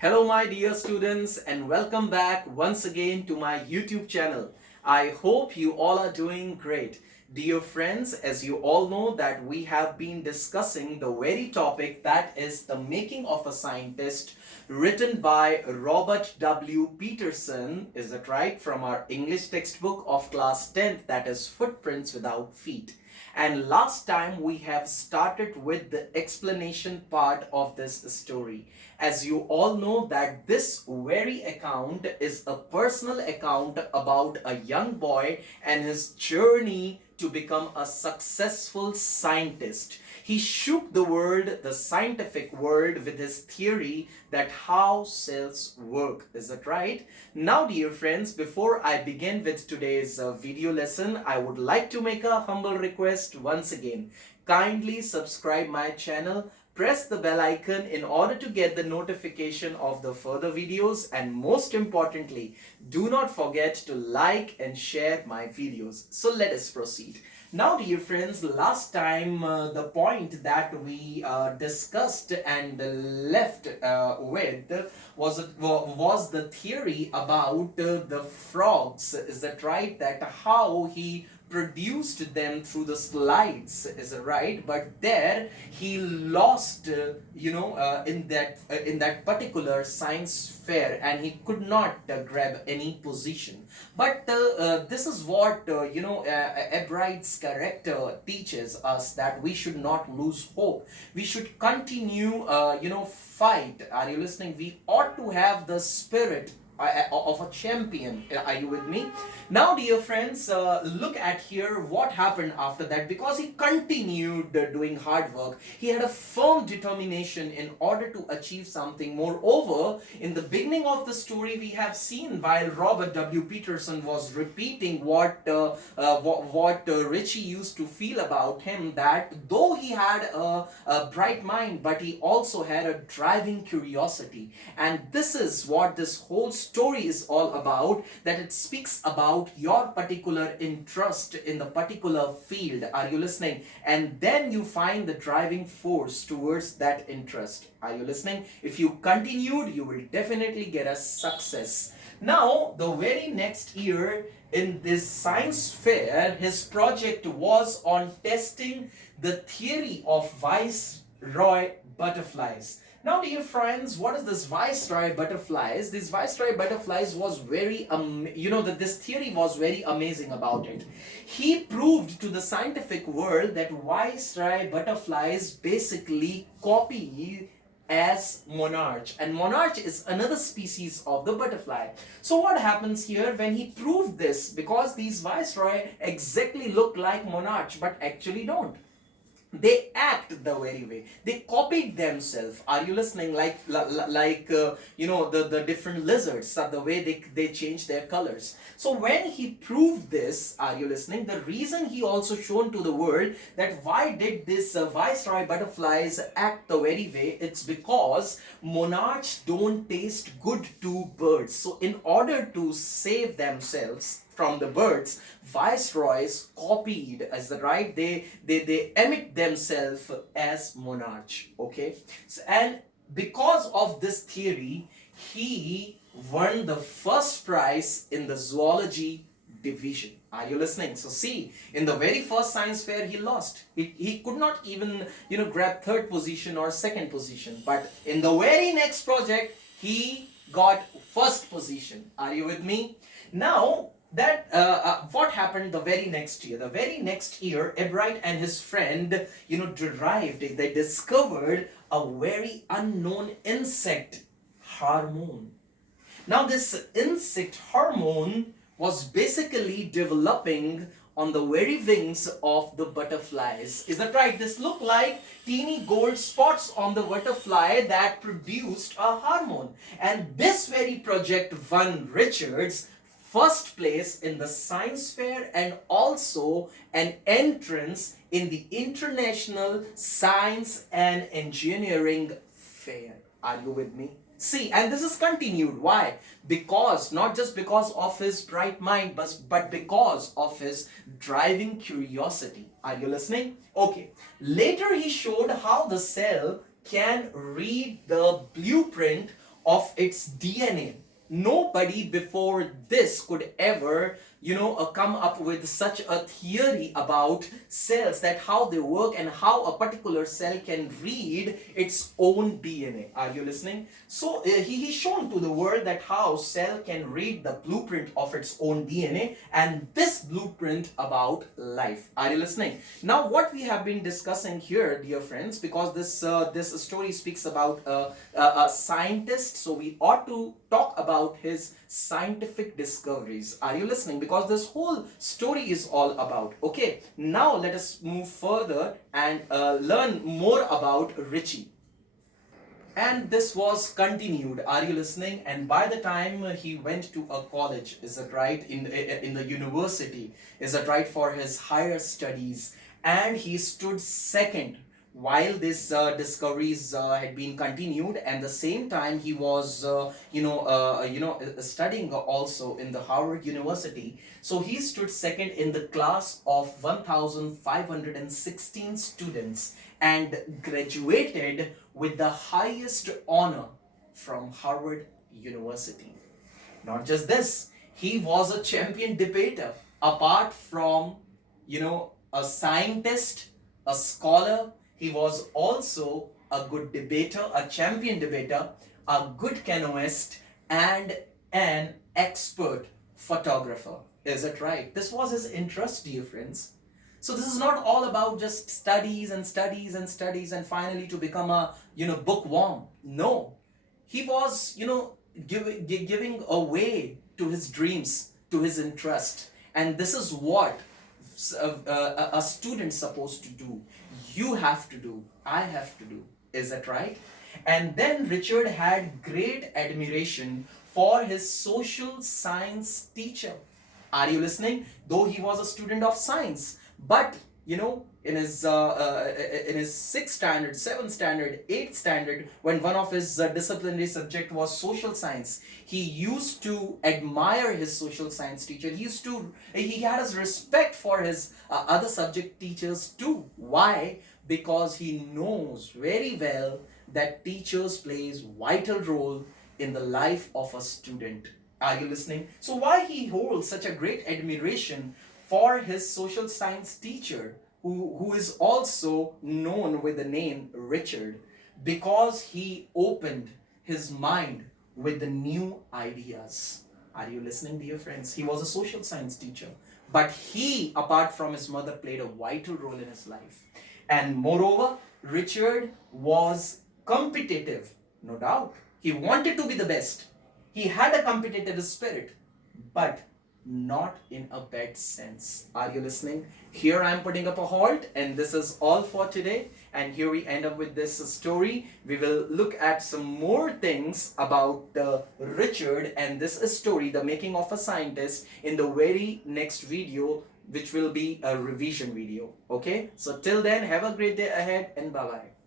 Hello my dear students and welcome back once again to my YouTube channel. I hope you all are doing great. Dear friends, as you all know that we have been discussing the very topic that is the making of a scientist written by Robert W. Peterson, is that right, from our English textbook of class 10th, that is Footprints Without Feet. And last time we have started with the explanation part of this story. As you all know that this very account is a personal account about a young boy and his journey to become a successful scientist. He shook the world, the scientific world, with his theory that how cells work. Is that right? Now, dear friends, before I begin with today's video lesson, I would like to make a humble request once again. Kindly subscribe my channel. Press the bell icon in order to get the notification of the further videos, and most importantly, do not forget to like and share my videos. So let us proceed. Now, dear friends, last time the point that we discussed and left with was the theory about the frogs. Is that right? That how he produced them through the slides, is it right? But there he lost in that particular science fair, and he could not grab any position. But this is what Ebright's character teaches us, that we should not lose hope. We should continue fight. Are you listening? We ought to have the spirit of a champion. Are you with me? Now, dear friends, look at here what happened after that. Because he continued doing hard work, he had a firm determination in order to achieve something. Moreover, in the beginning of the story, we have seen while Robert W. Peterson was repeating what Richie used to feel about him, that though he had a bright mind, but he also had a driving curiosity. And this is what this whole story is all about, that it speaks about your particular interest in the particular field. Are you listening? And then you find the driving force towards that interest. Are you listening? If you continued, you will definitely get a success. Now, the very next year in this science fair, his project was on testing the theory of viceroy butterflies. Now, dear friends, what is this viceroy butterflies? This viceroy butterflies was very, that this theory was very amazing about it. He proved to the scientific world that viceroy butterflies basically copy as monarch, and monarch is another species of the butterfly. So what happens here when he proved this? Because these viceroy exactly look like monarch but actually don't. They act the very way, they copied themselves. Are you listening? The different lizards, the way they change their colors. So when he proved this, are you listening, the reason he also shown to the world that why did this viceroy butterflies act the very way, it's because monarchs don't taste good to birds. So in order to save themselves from the birds, viceroys copied, as the right, they emit themselves as monarch. Okay, so, and because of this theory, he won the first prize in the zoology division. Are you listening? So see, in the very first science fair he lost. He could not even grab third position or second position, but in the very next project he got first position. Are you with me? Now, that what happened the very next year? The very next year, Ebright and his friend they discovered a very unknown insect hormone. Now, this insect hormone was basically developing on the very wings of the butterflies. Is that right? This looked like teeny gold spots on the butterfly that produced a hormone. And this very project won Richards first place in the science fair and also an entrance in the International Science and Engineering Fair. Are you with me? See, and this is continued. Why? Because, not just because of his bright mind, but because of his driving curiosity. Are you listening? Okay. Later he showed how the cell can read the blueprint of its DNA. Nobody before this could ever, come up with such a theory about cells, that how they work and how a particular cell can read its own DNA. Are you listening? So he's shown to the world that how cell can read the blueprint of its own DNA, and this blueprint about life. Are you listening? Now what we have been discussing here, dear friends, because this story speaks about a scientist, so we ought to talk about his scientific discoveries. Are you listening? Because this whole story is all about. Okay, now let us move further and learn more about Ritchie. And this was continued. Are you listening? And by the time he went to a college, is that right, in the university, is that right, for his higher studies, and he stood second while this discoveries had been continued, and the same time he was studying also in the Harvard University. So he stood second in the class of 1516 students and graduated with the highest honor from Harvard University. Not just this, he was a champion debater. Apart from, a scientist, a scholar, he was also a good debater, a champion debater, a good canoeist, and an expert photographer. Is it right? This was his interest, dear friends. So this is not all about just studies and studies and studies and finally to become a bookworm. No, he was giving away to his dreams, to his interest, and this is what a student supposed to do. You have to do. I have to do. Is that right? And then Richard had great admiration for his social science teacher. Are you listening? Though he was a student of science, but in his sixth standard, seventh standard, eighth standard, when one of his disciplinary subject was social science, he used to admire his social science teacher. He had his respect for his other subject teachers too. Why? Because he knows very well that teachers plays vital role in the life of a student. Are you listening? So why he holds such a great admiration for his social science teacher, who is also known with the name Richard? Because he opened his mind with the new ideas. Are you listening, dear friends? He was a social science teacher, but he, apart from his mother, played a vital role in his life. And moreover, Richard was competitive, no doubt. He wanted to be the best. He had a competitive spirit, but not in a bad sense. Are you listening? Here I am putting up a halt, and this is all for today. And here we end up with this story. We will look at some more things about Richard and this story, the making of a scientist, in the very next video, which will be a revision video. Okay, so till then, have a great day ahead, and bye bye.